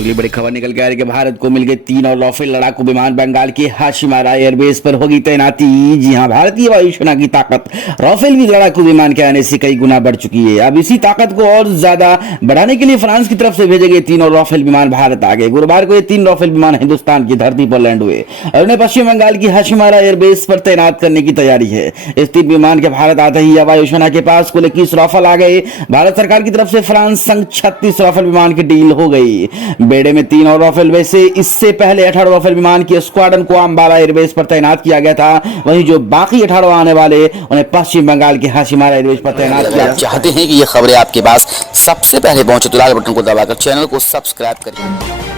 अगली बड़ी खबर निकल के आ रही है कि भारत को मिल गए 3 और राफेल लड़ाकू विमान। बंगाल के हाशिमारा एयरबेस पर होगी तैनाती। जी हां, भारतीय वायुसेना की ताकत राफेल भी लड़ाकू विमान के आने से कई गुना बढ़ चुकी है। अब इसी ताकत को और ज्यादा बढ़ाने के लिए फ्रांस की तरफ से भेजे गए 3 और राफेल विमान भारत आ गए। गुरुवार को ये 3 राफेल विमान हिंदुस्तान की धरती पर लैंड हुए और उन्हें पश्चिम बंगाल की हाशिमारा एयरबेस पर तैनात करने की तैयारी है। इस 3 विमान के भारत आते ही वायुसेना के पास कुल 21 राफेल आ गए। भारत सरकार की तरफ से फ्रांस संग 36 राफेल विमान की डील हो गई। बेड़े में 3 और राफेल। वैसे इससे पहले 18 राफेल विमान की स्क्वाड्रन को अंबाला एयरबेस पर तैनात किया गया था। वहीं जो बाकी 18 आने वाले उन्हें पश्चिम बंगाल के हाशिमारा एयरबेस पर तैनात किया। आप चाहते हैं कि ये खबरें आपके पास सबसे पहले पहुंचे तो लाल बटन को दबाकर चैनल को सब्सक्राइब करिए।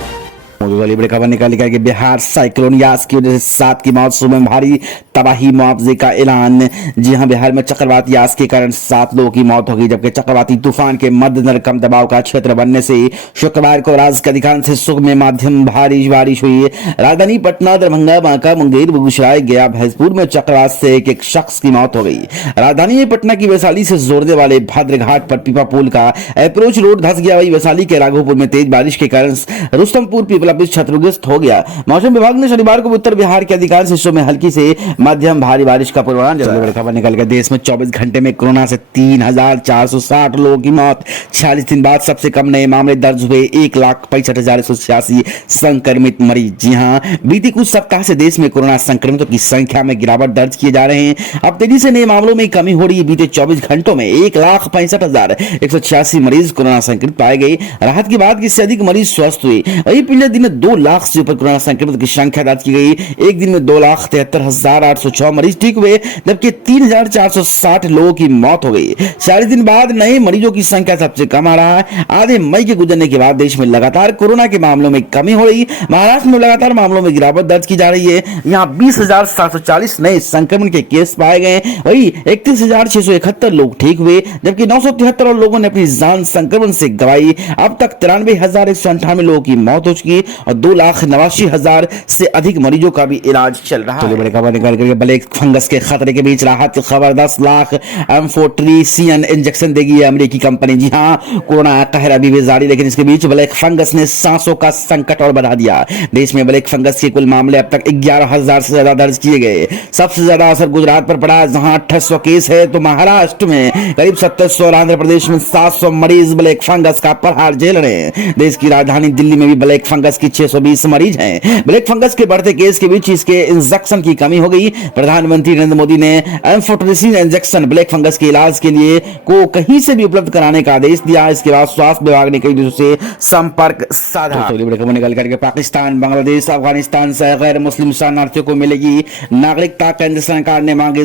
वाली बड़ी खबर निकाल के बिहार साइक्लोन यास की वजह से 7 की मौत, सुबह में भारी तबाही, मुआवजे का ऐलान। जी हां, बिहार में चक्रवात यास के कारण 7 लोगों की मौत हो गई, जबकि चक्रवाती तूफान के मद्देनजर कम दबाव का क्षेत्र बनने से शुक्रवार को राज्य के अधिकांश हिस्सों में मध्यम भारी बारिश हुई। राजधानी पटना, दरभंगा, बांका, मुंगेर, बेगूसराय, गया, भैंसपुर में चक्रवात से एक शख्स की मौत हो गई। राजधानी पटना की वैशाली से जोड़ने वाले भद्र घाट पर पीपा पुल का अप्रोच रोड धंस गया। वही वैशाली के राघोपुर में तेज बारिश के कारण रुस्तमपुर पीपला क्षतिग्रस्त हो गया। मौसम विभाग ने शनिवार को उत्तर बिहार के अधिकांश हिस्सों में हल्की से मध्यम भारी बारिश का पूर्वानुमान जताया। खबर निकल के देश में 24 घंटे में कोरोना से 3460 लोगों की मौत। 46 दिन बाद सबसे कम नए मामले दर्ज हुए। 1,65,186 संक्रमित मरीज। जी हां, बीते कुछ सप्ताह से देश में कोरोना संक्रमितों की संख्या में गिरावट दर्ज किए जा रहे हैं। अब तेजी से नए मामलों में कमी हो रही है। बीते 24 घंटों में 1,65,186 मरीज कोरोना संक्रमित पाए गए। राहत के बाद इससे अधिक मरीज स्वस्थ हुए। वही पिछले दिन 2 लाख से ऊपर कोरोना संक्रमित की संख्या दर्ज की गई। एक दिन में 2,73,806 मरीज ठीक हुए, जबकि 3,460 लोगों की मौत हो गई। 40 दिन बाद नए मरीजों की संख्या सबसे कम आ रहा है। आधे मई के गुजरने के बाद देश में लगातार कोरोना के मामलों में कमी हो रही। महाराष्ट्र में लगातार मामलों में गिरावट दर्ज की जा रही है। यहाँ 20,740 नए संक्रमण के केस पाए गए। वही 31,671 लोग ठीक हुए, जबकि 973 लोगों ने अपनी जान संक्रमण से गंवाई। अब तक 93,198 लोगों की मौत हो चुकी और 2,89,000 से अधिक मरीजों का भी इलाज चल रहा है। बड़ी खबर निकल करके ब्लैक फंगस के खतरे के बीच राहत की खबर। 10 लाख एम्फोटेरिसिन इंजेक्शन देगी अमेरिकी कंपनी। जी हां, कोरोना कहर अभी भी जारी, लेकिन इसके बीच ब्लैक फंगस ने सांसों का संकट और बढ़ा दिया। देश में ब्लैक फंगस के कुल मामले अब तक 11,000 से ज्यादा दर्ज किए गए। सबसे ज्यादा असर गुजरात पर पड़ा, जहां 2800 केस है, तो महाराष्ट्र में करीब 2700 और आंध्र प्रदेश में 700 मरीज ब्लैक फंगस का प्रहार झेल रहे हैं। देश की राजधानी दिल्ली में भी ब्लैक फंगस की 620 मरीज हैं। ब्लैक फंगस के बढ़ते केस के बीच इसके इंजेक्शन की कमी हो गई। प्रधानमंत्री नरेंद्र मोदी ने एम्फोटेरिसिन इंजेक्शन ब्लैक फंगस के इलाज के लिए को कहीं से भी उपलब्ध कराने का आदेश दिया। इसके बाद स्वास्थ्य विभाग ने कई देशों से संपर्क साधा। निकल करके पाकिस्तान, बांग्लादेश, अफगानिस्तान से गैर मुस्लिम शरणार्थियों को मिलेगी नागरिकता। केंद्र सरकार ने मांगे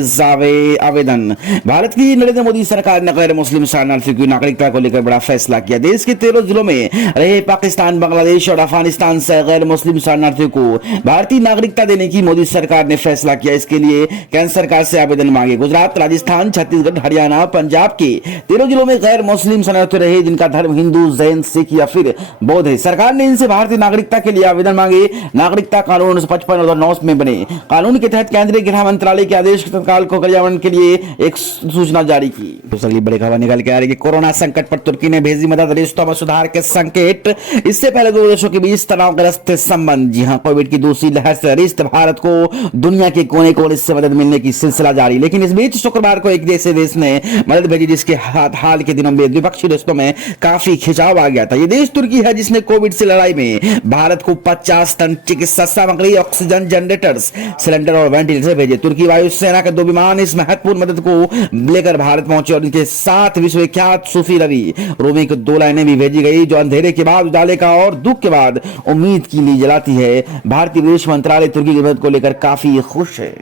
आवेदन। भारत की नरेंद्र मोदी सरकार ने गैर मुस्लिम शरणार्थियों की नागरिकता को लेकर बड़ा फैसला किया। देश के 13 जिलों में रहे पाकिस्तान, बांग्लादेश और अफगानिस्तान से गैर मुस्लिम शरणार्थियों को भारतीय नागरिकता देने की मोदी सरकार ने फैसला किया। इसके लिए केंद्र सरकार से आवेदन मांगे। गुजरात, राजस्थान, छत्तीसगढ़, हरियाणा, पंजाब के 13 जिलों में गैर मुस्लिम शरणार्थी रहे, जिनका धर्म हिंदू, जैन, सिख या फिर बौद्ध है। सरकार ने इनसे भारतीय नागरिकता के लिए आवेदन मांगे। नागरिकता कानून 1955 2009 में बने कानून के तहत केंद्रीय गृह मंत्रालय के आदेश के तत्काल को पर्यावरण के लिए एक सूचना जारी की। दूसरी बड़ी खबर निकल के आ रही है, कोरोना संकट पर तुर्की ने भेजी मदद, रिश्तों में सुधार के संकेत। इससे पहले 2 देशों के बीच तनावग्रस्त संबंध। जी हां, कोविड की दूसरी लहर से रिश्ते भारत को दुनिया के कोने कोने से मदद मिलने की सिलसिला जारी। लेकिन इस बीच शुक्रवार को एक देश ने मदद भेजी, जिसके हाल के दिनों में द्विपक्षीय रिश्तों में काफी खिंचाव आ गया था। यह देश तुर्की है, जिसने कोविड से लड़ाई में भारत को 50 टन चिकित्सा सामग्री, ऑक्सीजन जनरेटर्स, सिलेंडर और वेंटिलेटर भेजे। तुर्की वायुसेना के 2 विमान इस महत्वपूर्ण मदद को लेकर भारत पहुंचे और इनके साथ विश्वविख्यात सूफी रवि रूमी को 2 लाइनें भी भेजी गई, जो अंधेरे के बाद उजाले का और दुख के बाद उम्मीद की ली जलाती है। भारतीय विदेश मंत्रालय तुर्की की मदद को लेकर काफी खुश है।